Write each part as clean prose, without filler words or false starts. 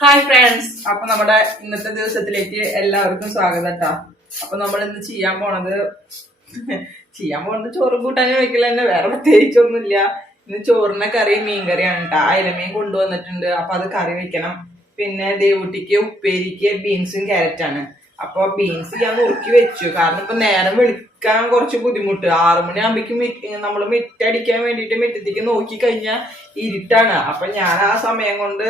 Hi friends, അപ്പൊ നമ്മുടെ ഇന്നത്തെ ദിവസത്തിലേക്ക് എല്ലാവർക്കും സ്വാഗതം കേട്ടോ. അപ്പൊ നമ്മൾ ഇന്ന് ചെയ്യാൻ പോണത് ചോറും കൂട്ടാനും വെക്കൽ തന്നെ, വേറെ പ്രത്യേകിച്ചൊന്നുമില്ല. ഇന്ന് ചോറിനെ കറി മീൻകറിയാണ് കേട്ടോ. അയലമീൻ കൊണ്ടുവന്നിട്ടുണ്ട്, അപ്പൊ അത് കറി വെക്കണം. പിന്നെ ദേവൂട്ടിക്ക് ഉപ്പേരിക്ക് ബീൻസും ക്യാരറ്റാണ്. അപ്പൊ ബീൻസ് ഞാൻ നുറുക്കി വെച്ചു, കാരണം ഇപ്പൊ നേരം വെളുക്കാൻ കുറച്ച് ബുദ്ധിമുട്ട്. 6 മണിയാകുമ്പോഴേക്കും നമ്മൾ മിറ്റടിക്കാൻ വേണ്ടിയിട്ട് മിറ്റത്തേക്ക് നോക്കി കഴിഞ്ഞാൽ ഇരുട്ടാണ്. അപ്പൊ ഞാൻ ആ സമയം കൊണ്ട്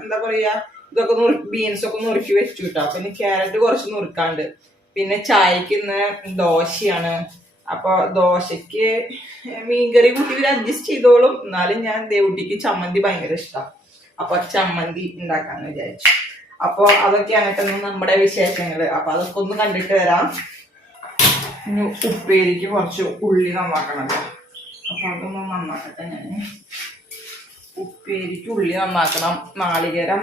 എന്താ പറയാ, ഇതൊക്കെ ബീൻസ് ഒക്കെ നുറുക്കി വെച്ചു കിട്ടാം. അപ്പൊ ഇനി ക്യാരറ്റ് കുറച്ച് നുറുക്കാണ്ട്. പിന്നെ ചായക്ക് ഇന്ന് ദോശയാണ്. അപ്പൊ ദോശക്ക് മീൻകറി കൂട്ടി ഇവർ അഡ്ജസ്റ്റ് ചെയ്തോളും. എന്നാലും ഞാൻ ദേവുട്ടിക്ക് ചമ്മന്തി ഭയങ്കര ഇഷ്ടമാണ്. അപ്പൊ ചമ്മന്തി ഉണ്ടാക്കാന്ന് വിചാരിച്ചു. അപ്പൊ അതൊക്കെയാണ് കേട്ടോ നമ്മുടെ വിശേഷങ്ങള്. അപ്പൊ അതൊക്കെ ഒന്ന് കണ്ടിട്ട് വരാം. ഇനി ഉപ്പേരിക്ക് കുറച്ച് ഉള്ളി നന്നാക്കണം. അപ്പൊ അതൊന്ന് നന്നാക്കട്ടെ ഞാൻ. ഉപ്പേരിക്ക് ഉള്ളി നന്നാക്കണം. നാളികേരം,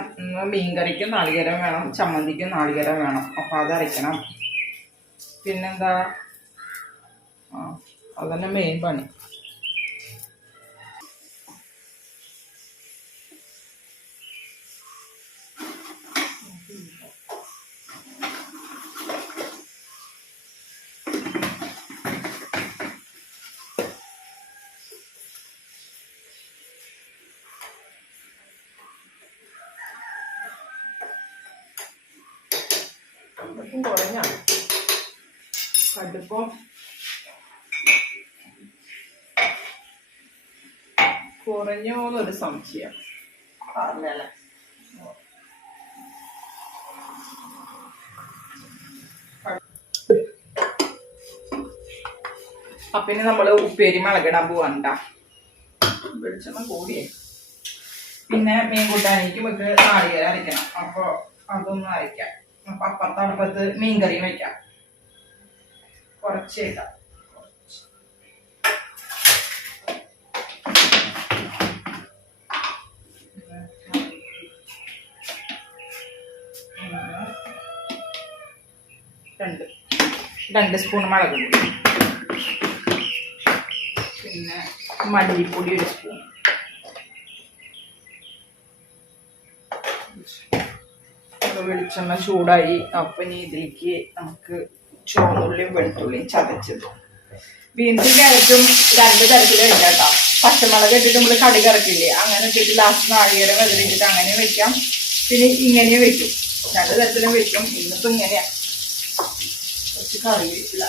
മീൻകറിക്ക് നാളികേരം വേണം, ചമ്മന്തിക്ക് നാളികേരം വേണം. അപ്പൊ അതരയ്ക്കണം. പിന്നെന്താ, അതന്നെ മെയിൻ പണി. കുറഞ്ഞ കടുപ്പം കുറഞ്ഞോന്നൊരു സംശയം. പറഞ്ഞല്ലേ, അപ്പൊ ഇനി നമ്മള് ഉപ്പേരി മുളകിടാൻ പോവാണ്ട. വെളിച്ചെണ്ണ കൂടിയേ. പിന്നെ മീൻ കൂട്ടാനേക്ക് നമുക്ക് നാളികേരം അരയ്ക്കണം. അപ്പൊ അതൊന്നും അരയ്ക്കാം. അപ്പൊ അപ്പുറത്തെ അടുപ്പത്ത് മീൻകറി വയ്ക്കാം. കുറച്ച് ഇടാം. രണ്ട് സ്പൂൺ മുളക് പൊടി, പിന്നെ മല്ലിപ്പൊടി 1 സ്പൂൺ. വെളിച്ചെണ്ണ ചൂടായി. അപ്പൊ ഇനി ഇതിലേക്ക് നമുക്ക് ചുവന്നുള്ളിയും വെളുത്തുള്ളിയും ചതച്ചത്. ബീൻസും ക്യാരറ്റും 2 തരത്തിൽ വെക്കാം. പച്ചമുളക് ഇട്ടിട്ട് നമ്മൾ കടുക് ഇറക്കില്ലേ, അങ്ങനെ ഇട്ടിട്ട് ലാസ്റ്റ് നാളികേരം വെതിരിച്ചിട്ട് അങ്ങനെ വെക്കാം. പിന്നെ ഇങ്ങനെ വെക്കും. 2 തരത്തിലും വെക്കും. ഇന്നിപ്പോ ഇങ്ങനെയാ. കുറച്ച് കറിവേപ്പില,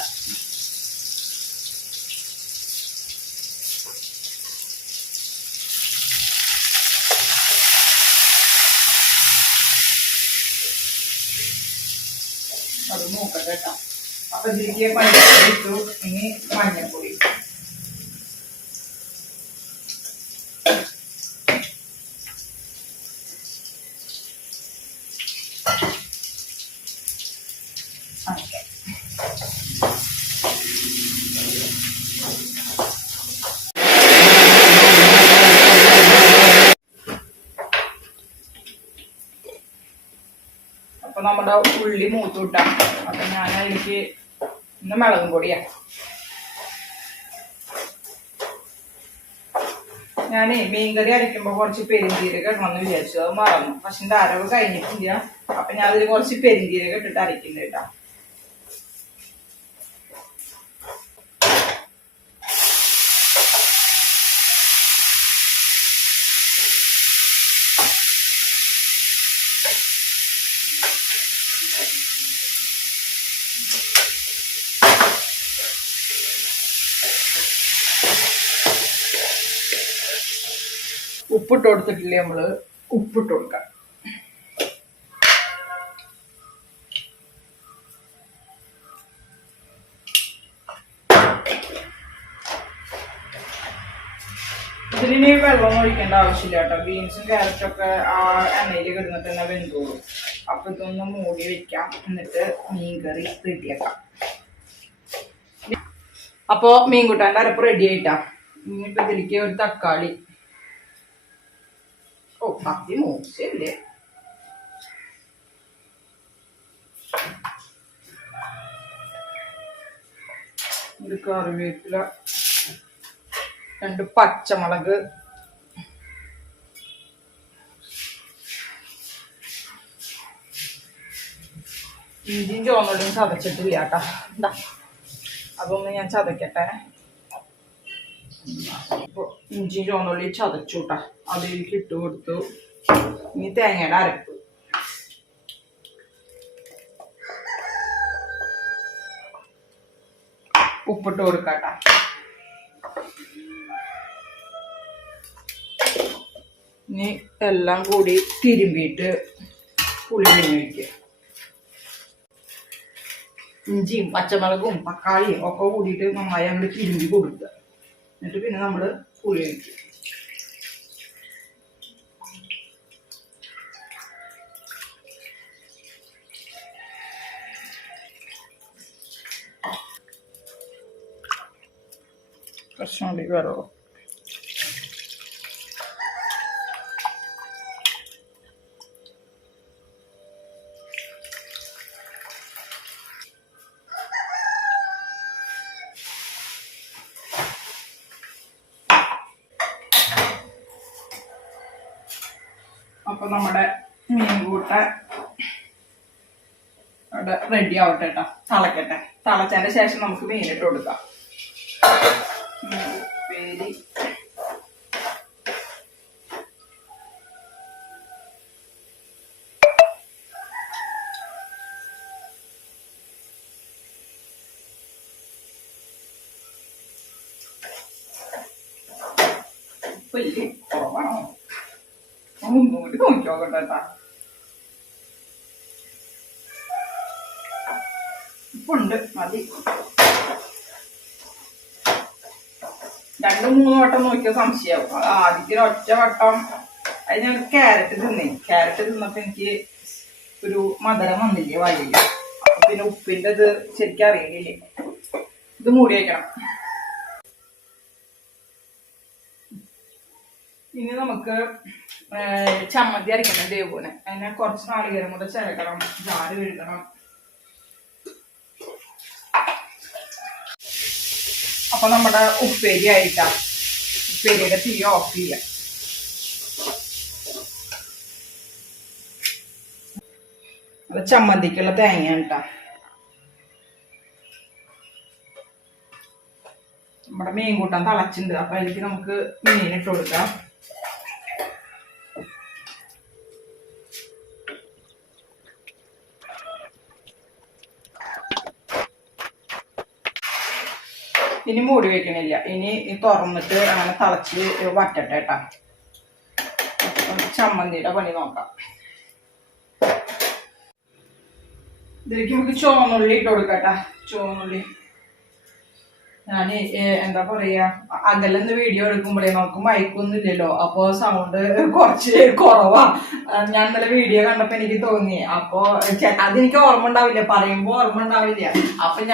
അത് നോക്കട്ടെ കേട്ടോ. അപ്പൊ ഇതിലേക്ക് മഞ്ഞപ്പൊടി ഇട്ടു. ഇനി മഞ്ഞപ്പൊടി, അപ്പൊ നമ്മുടെ ഉള്ളി മൂത്തുവിട്ടാം. അപ്പൊ ഞാൻ അതിലേക്ക് ഇന്ന് മുളകും പൊടിയാ. ഞാനേ മീൻകറി അരയ്ക്കുമ്പോ കുറച്ച് പെരിഞ്ചീരകം ഇടണമെന്ന് വിചാരിച്ചു, അത് മറന്നു. പക്ഷെ എന്റെ അരവ് കഴിഞ്ഞിട്ടില്ല. അപ്പൊ ഞാൻ അതിൽ കുറച്ച് പെരിഞ്ചീരകം ഇട്ടിട്ട് അരയ്ക്കുന്നത് കേട്ടാ. ഉപ്പിട്ട് കൊടുത്തിട്ടില്ലേ, നമ്മള് ഉപ്പിട്ട് കൊടുക്കാം. ഇതിന് വെള്ളം ഒഴിക്കേണ്ട ആവശ്യമില്ല കേട്ടോ. ബീൻസും ക്യാരറ്റും ഒക്കെ ആ എണ്ണയിൽ കിടന്നിട്ട് തന്നെ വെന്തോളും. അപ്പൊ ഇതൊന്ന് മൂടി വെക്കാം. എന്നിട്ട് മീൻകറി റെഡിയാക്കാം. അപ്പൊ മീൻ കൂട്ടാൻ്റെ അരപ്പ് റെഡി ആയിട്ടാ. ഇനിയിപ്പോ ഇതിലേക്ക് ഒരു തക്കാളി. ഓ, മത്തി മോശല്ലേ. ഒരു കറിവേപ്പില, 2 പച്ചമുളക്, ഇഞ്ചിയും ചുവന്നുള്ളിയും ചതച്ചിട്ടില്ല കേട്ടാ. എന്താ അതൊന്ന് ഞാൻ ചതക്കട്ടെ. ഇപ്പോൾ ഇഞ്ചിയും ചുവന്നുള്ളിയും ചതച്ചു കേട്ടാ, അതിലേക്ക് ഇട്ട് കൊടുത്തു. ഇനി തേങ്ങയുടെ അരപ്പ്. ഉപ്പിട്ട് കൊടുക്കട്ടാ. ഇനി എല്ലാം കൂടി തിരുമ്പിയിട്ട് പുളി പിഴിഞ്ഞൊഴിക്കുക. ഇഞ്ചിയും പച്ചമുളകും തക്കാളിയും ഒക്കെ കൂടിയിട്ട് നന്നായി അങ്ങോട്ട് തിരുമ്പി കൊടുക്കുക. എന്നിട്ട് പിന്നെ നമ്മൾ പുളി ഒഴിക്കുക. കുറച്ചും കൂടി വെള്ളവും. അപ്പൊ നമ്മുടെ മീൻകൂട്ട അവിടെ റെഡി ആവട്ടെ കേട്ടോ. തിളക്കട്ടെ. തിളച്ചതിന്റെ ശേഷം നമുക്ക് മീനിട്ട് കൊടുക്കാം. ഉപ്പേരി ഉപ്പില്ലേ കുറവാണോ? ഒന്നുകൂടി നോക്കി നോക്കട്ടെ കേട്ടാ. ഉപ്പുണ്ട്, മതി. 2-3 വട്ടം നോക്കിയ സംശയാവും. ആദ്യത്തെ ഒറ്റ വട്ടം അത് ഞാൻ ക്യാരറ്റ് തിന്നേ. ക്യാരറ്റ് തിന്നപ്പോ എനിക്ക് ഒരു മധുരം വന്നില്ലേ വായില്ല. അപ്പൊ പിന്നെ ഉപ്പിന്റെ ഇത് ശരിക്കും അറിയില്ലേ. ഇത് മൂടി വയ്ക്കണം. ഇനി നമുക്ക് ചമ്മന്തി അരക്കണം. ദേവൂനെ അതിനെ കുറച്ച് നാളികേരം കൂടെ ചിരകണം, ജാറ് കഴുകണം. അപ്പൊ നമ്മുടെ ഉപ്പേരി ആയിട്ടാ. ഉപ്പേരിയുടെ തീ ഓഫ് ചെയ്യാം. അത് ചമ്മന്തിക്കുള്ള തേങ്ങയാണ് കേട്ടാ. നമ്മുടെ മീൻ കൂട്ടാൻ തിളച്ചിട്ടുണ്ട്. അപ്പൊ അതിലേക്ക് നമുക്ക് മീനിട്ട് കൊടുക്കാം. ഇനി മൂടി വെക്കണില്ല. ഇനി തുറന്നിട്ട് അങ്ങനെ തിളച്ച് വറ്റട്ടെ കേട്ടാ. ചമ്മന്തിയുടെ പണി നോക്കാം. ഇതിലേക്ക് നമുക്ക് ചുവന്നുള്ളി ഇട്ട് കൊടുക്കട്ടാ. ചുവന്നുള്ളി ഞാന് എന്താ പറയാ, അകലെന്ന് വീഡിയോ എടുക്കുമ്പോഴേ നമുക്ക് മൈക്കൊന്നും ഇല്ലല്ലോ. അപ്പൊ സൗണ്ട് കുറച്ച് കുറവാ. ഞാൻ ഇന്നലെ വീഡിയോ കണ്ടപ്പോ എനിക്ക് തോന്നി. അപ്പൊ അതെനിക്ക് ഓർമ്മ ഉണ്ടാവില്ല, പറയുമ്പോ ഓർമ്മ ഉണ്ടാവില്ല. അപ്പൊ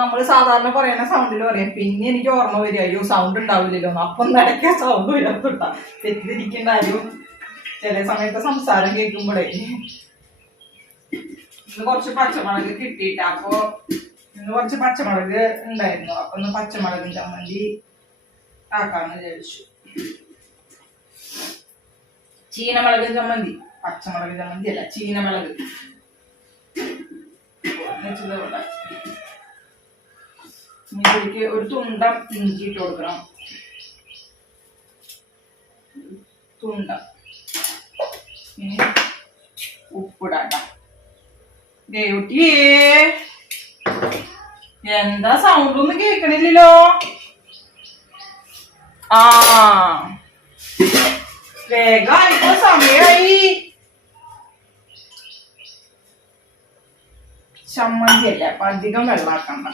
നമ്മള് സാധാരണ പറയുന്ന സൗണ്ടിൽ പറയാം. പിന്നെ എനിക്ക് ഓർമ്മ വരിക, അയ്യോ സൗണ്ട് ഉണ്ടാവില്ലല്ലോ. അപ്പൊ ഇടയ്ക്ക് സൗണ്ട് വരത്തിട്ടാ. തെറ്റിദ്ധരിക്കേണ്ട ആരും ചില സമയത്ത് സംസാരം കേൾക്കുമ്പോഴേ. ഇന്ന് കുറച്ച് പച്ചമുളക് കിട്ടിയിട്ട. അപ്പൊ ഇന്ന് കുറച്ച് പച്ചമുളക് ഉണ്ടായിരുന്നു. അപ്പൊ ഒന്ന് പച്ചമുളക് ചമ്മന്തി ആക്കാന്ന് വിചാരിച്ചു. ചീനമുളക് ചമ്മന്തി, പച്ചമുളക് ചമ്മന്തി അല്ല, ചീനമുളക്. ഇതിലേക്ക് ഒരു തുണ്ടം ഇഞ്ചി ഇട്ട് കൊടുക്കണം. തുണ്ടം. ഇനി ഉപ്പിടാട്ടോ. ദേവുട്ടിയേ, എന്താ സൗണ്ട് ഒന്നും കേൾക്കണില്ലല്ലോ? ആ വേഗം സമയായി. ചമ്മന്തി അല്ലേ, അപ്പൊ അധികം വെള്ളാക്കണ്ട.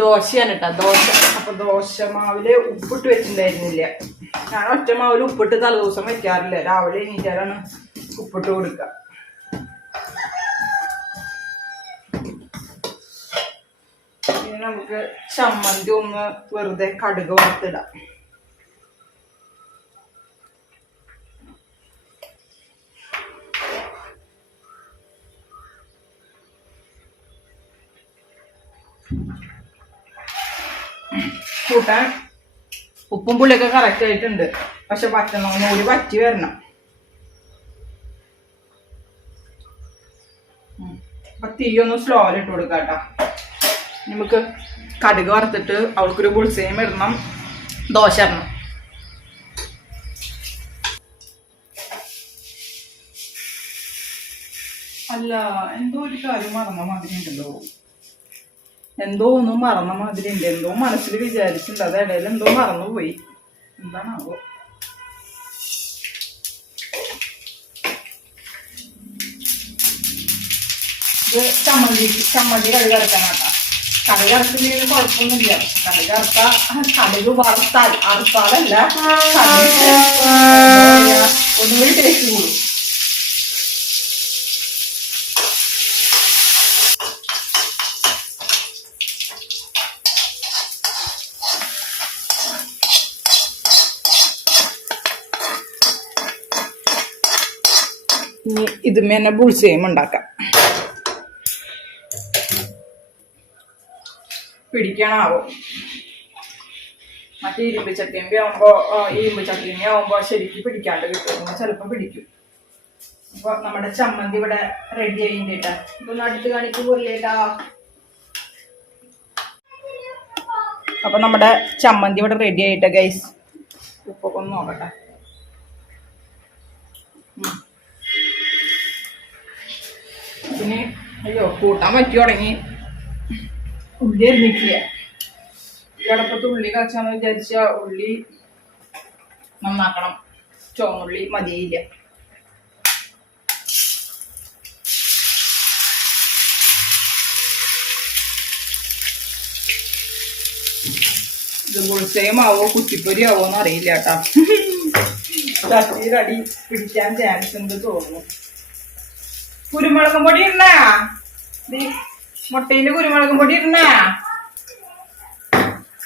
ദോശയാണ് കേട്ടോ, ദോശ. അപ്പൊ ദോശ മാവില് ഉപ്പിട്ട് വെച്ചിട്ടുണ്ടായിരുന്നില്ല. ഞാൻ ഒറ്റ മാവില് ഉപ്പിട്ട് തലേദിവസം വെക്കാറില്ല. രാവിലെ എണീറ്റാലാണ് ഉപ്പിട്ട് കൊടുക്കുക. ഇനി നമുക്ക് ചമ്മന്തി ഒന്ന് വെറുതെ കടുക് വറുത്തിടാം. കൂട്ടാൻ ഉപ്പും പുളിയൊക്കെ കറക്റ്റ് ആയിട്ടുണ്ട്. പക്ഷെ പറ്റണം, ഒന്നുകൂടി വറ്റി വരണം. അപ്പൊ തീ ഒന്ന് സ്ലോയിലിട്ട് കൊടുക്കാം കേട്ടോ. നമുക്ക് കടുക് വറുത്തിട്ട് അവൾക്കൊരു ബുൾസയും ഇടണം, ദോശ ഇടണം. അല്ല, എന്തോ ഒരു കാര്യം മറന്ന മാതിരി ഉണ്ടല്ലോ. എന്തോ ഒന്നും മറന്ന മാതിരി ഉണ്ട്. എന്തോ മനസ്സിൽ വിചാരിച്ചിട്ടുണ്ട്, അത് ഇടയിൽ എന്തോ മറന്നുപോയി. എന്താണാവോ? ഇത് ചമ്മന്തി കടുക് ഇറക്കാനാട്ടാ. കടുക് ഇറക്കുന്നതിന് കുഴപ്പമൊന്നുമില്ല. കടുക് കടുക് അറുത്താലല്ല, ഒന്നുകൂടി ടേസ്റ്റ് കൂടും. ഇനി ഇതുമേ തന്നെ ബുൾസയും ഉണ്ടാക്കാം. പിടിക്കണാവോ? മറ്റേ ഇരുമ്പ് ചട്ടിയമ്പി ആവുമ്പോ ശരിക്കും പിടിക്കാണ്ട് കിട്ടും, ചിലപ്പോ പിടിക്കും. അപ്പൊ നമ്മുടെ ചമ്മന്തി ഇവിടെ റെഡി ആയിട്ടാ. ഇതൊന്ന് അടുത്ത് കാണിക്ക് പോലേട്ടാ. അപ്പൊ നമ്മുടെ ചമ്മന്തി ഇവിടെ റെഡി ആയിട്ടാ ഗൈസ്. ഉപ്പൊക്കെ ഒന്ന് നോക്കട്ടെ. പിന്നെ അയ്യോ, കൂട്ടാൻ പറ്റി തുടങ്ങി. ഉള്ളി എറിഞ്ഞിട്ടില്ല. ഈ അടപ്പത്ത് ഉള്ളി കാച്ചാന്ന് വിചാരിച്ച ഉള്ളി നന്നാക്കണം. ചുവന്നുള്ളി മതിയില്ല. ഇത് ബുൾസയും ആവോ കുറ്റിപ്പൊരി ആവോന്ന് അറിയില്ല കേട്ടാ. ചട്ടിയിലടി പിടിക്കാൻ ചാൻസ് ഉണ്ട് തോന്നുന്നു. കുരുമുളകും പൊടി ഇടണ, മുട്ടയില് കുരുമുളകും പൊടി ഇടണ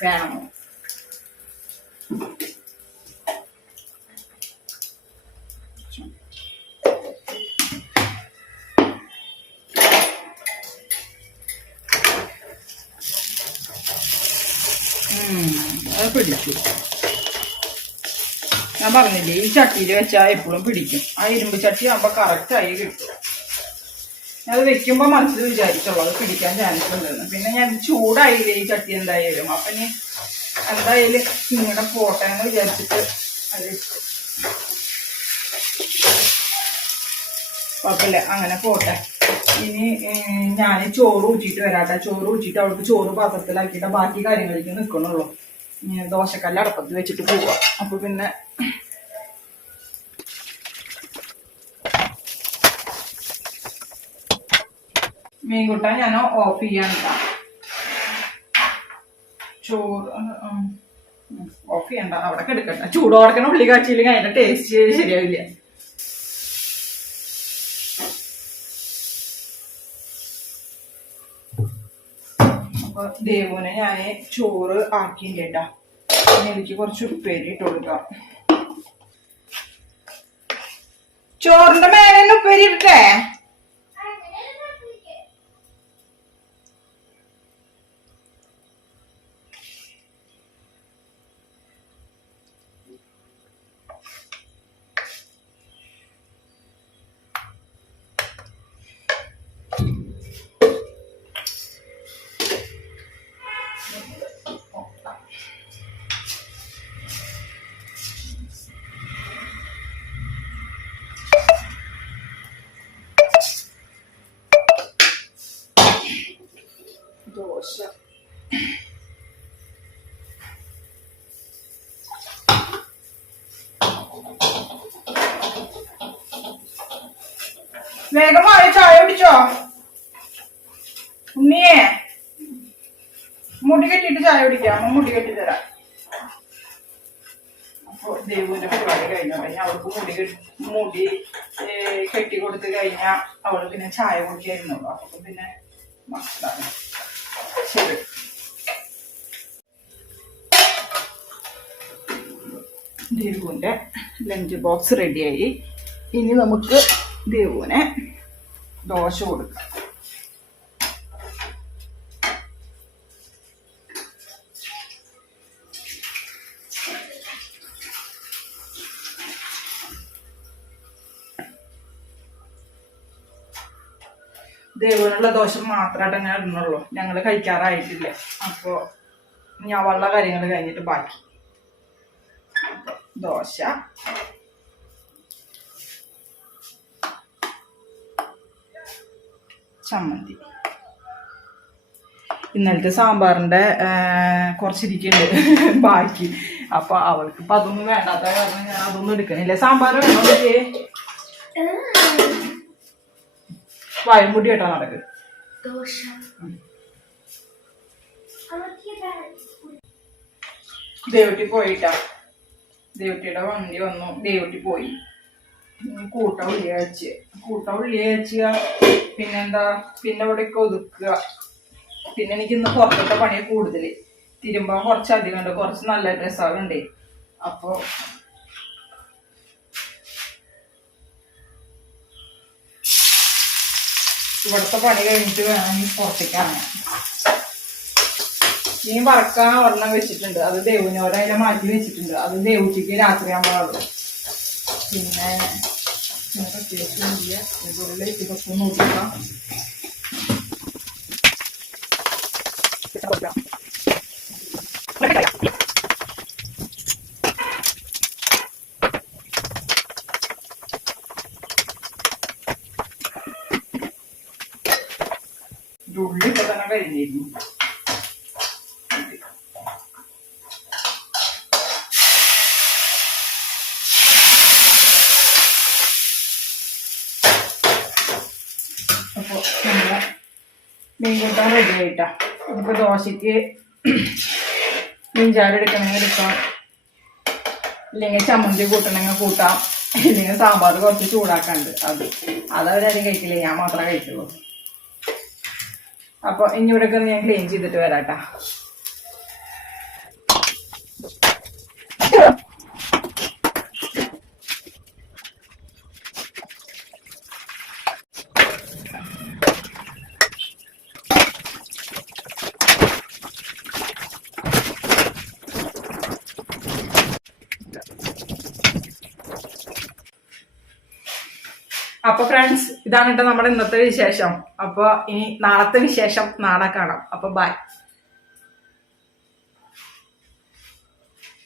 വേണമോ? അത് പിടിച്ചു. ഞാൻ പറഞ്ഞില്ലേ, ഈ ചട്ടിയിൽ വെച്ചാൽ എപ്പോഴും പിടിക്കും. ആ ഇരുമ്പ് ചട്ടി ആകുമ്പോ കറക്റ്റ് ആയി കിട്ടും. അത് വെക്കുമ്പോ മനസ്സിൽ വിചാരിച്ചോളൂ അത് പിടിക്കാൻ ചാൻസ് ഉണ്ടെന്ന്. പിന്നെ ഞാൻ ചൂടായില്ലേ ഈ ചട്ടി എന്തായാലും. അപ്പൊ ഇനി എന്തായാലും ഇങ്ങനെ പോട്ടെ എന്ന് വിചാരിച്ചിട്ട് അത് കുഴപ്പമില്ല, അങ്ങനെ പോട്ടെ. ഇനി ഞാൻ ചോറ് ഊറ്റിയിട്ട് വരാട്ടെ. ചോറ് ഊറ്റിയിട്ട് അവൾക്ക് ചോറ് പാത്രത്തിലാക്കിയിട്ട് ബാക്കി കാര്യങ്ങളിലേക്ക് നിൽക്കണുള്ളൂ. ദോശക്കല്ല് അടപ്പത്ത് വെച്ചിട്ട് പോവാം. അപ്പൊ പിന്നെ മീൻകൂട്ടാൻ ഞാൻ ഓഫ് ചെയ്യാൻ ചോറ് ഓഫ് ചെയ്യണ്ട, അവിടെ എടുക്കട്ടെ. ചൂടോടക്കണ ഉള്ളി കാച്ചില്ലെങ്കിൽ അതിന്റെ ടേസ്റ്റ് ശരിയാവില്ല. അപ്പൊ ദേവുവിനെ ഞാന് ചോറ് ആക്കിയിട്ടാ. എനിക്ക് കുറച്ച് ഉപ്പേരി ഇട്ട് കൊടുക്കാം. ചോറിന്റെ മേലെ ഉപ്പേരി ഇട്ടേ. ദോശ വേഗം മായ ചായ കുടിച്ചോ ഉണ്ണിയേ? മുടി കെട്ടിട്ട് ചായ കുടിക്കാം. മുടി കെട്ടി തരാം. അപ്പൊ ദേവുവിന്റെ പരിപാടി കഴിഞ്ഞോട്ടെ. അവൾക്ക് മുടി കെട്ടി കൊടുത്ത് കഴിഞ്ഞാൽ അവള് പിന്നെ ചായ കുടിക്കായിരുന്നുള്ളൂ. അപ്പൊ പിന്നെ മനസ്സിലാകും. ശരി, ദേവുവിന്റെ ലഞ്ച് ബോക്സ് റെഡിയായി. ഇനി നമുക്ക് ദേവുവിനെ ദോശ കൊടുക്കാം. ദേവുനുള്ള ദോശ മാത്രമായിട്ട് ഞാൻ ഇടുന്നുള്ളൂ. ഞങ്ങൾ കഴിക്കാറായിട്ടില്ല. അപ്പോൾ ഞാൻ ഉള്ള കാര്യങ്ങൾ കഴിഞ്ഞിട്ട് ബാക്കി. ദോശ, ചമ്മന്തി. ഇന്നലത്തെ സാമ്പാറിന്റെ കുറച്ചിരിക്കുന്നുണ്ട് ബാക്കി. അപ്പൊ അവൾക്ക് ഇപ്പൊ അതൊന്നും വേണ്ടാത്ത കാരണം ഞാൻ അതൊന്നും എടുക്കണില്ല. സാമ്പാർ വേണോ? വായുമുടി കേട്ടോ നടക്ക്. ദേവട്ടി പോയിട്ടാ. ദേവട്ടിയുടെ വണ്ടി വന്നു. ദേവട്ടി പോയി. കൂട്ട ഉള്ളിയച്ച പിന്നെന്താ, പിന്നെ ഇവിടെയൊക്കെ ഒതുക്കുക. പിന്നെ എനിക്ക് ഇന്ന് പുറത്തത്തെ പണിയെ കൂടുതൽ. തിരുമ്പാൻ കുറച്ചധികം ഉണ്ട്. കുറച്ച് നല്ല ഡ്രസ്സുകളുണ്ടേ. അപ്പൊ ഇവിടുത്തെ പണി കഴിഞ്ഞിട്ട് വേണം ഈ പുറത്തേക്ക് ഇറങ്ങാൻ. മീൻ വറക്കാൻ ഒരെണ്ണം വെച്ചിട്ടുണ്ട്. അത് ദേവുവിനോട് അതിനെ മാറ്റി വെച്ചിട്ടുണ്ട്. അത് ദേവുച്ചിക്ക് രാത്രിയാകുമ്പോഴാണ്. പിന്നെ പ്രത്യേകിച്ച് ഇതിൽ ഇതൊക്കെ നോക്കാം. ഉള്ളി ഇപ്പൊ തന്നെ കഴിഞ്ഞിരുന്നു. അപ്പൊ നമ്മളെ മീൻ കൂട്ടാൻ റെഡി ആയിട്ടാ. ഇപ്പൊ ദോശക്ക് മീൻചാറ് എടുക്കണമെങ്കിൽ എടുക്കാം, ഇല്ലെങ്കിൽ ചമ്മന്തി കൂട്ടണമെങ്കിൽ കൂട്ടാം, ഇല്ലെങ്കിൽ സാമ്പാർ കുറച്ച് ചൂടാക്കാണ്ട്. അതവരാരും കഴിക്കില്ല, ഞാൻ മാത്രമേ കഴിക്കുള്ളൂ. അപ്പൊ ഇനി ഇവിടെയൊക്കെ ഞാൻ ക്ലീൻ ചെയ്തിട്ട് വരാട്ടാ. അപ്പൊ ഫ്രണ്ട്സ്, ഇതാണ് കേട്ടോ നമ്മുടെ ഇന്നത്തെ വിശേഷം. അപ്പൊ ഇനി നാളത്തെ വിശേഷം നാളെ കാണാം. അപ്പൊ ബൈ.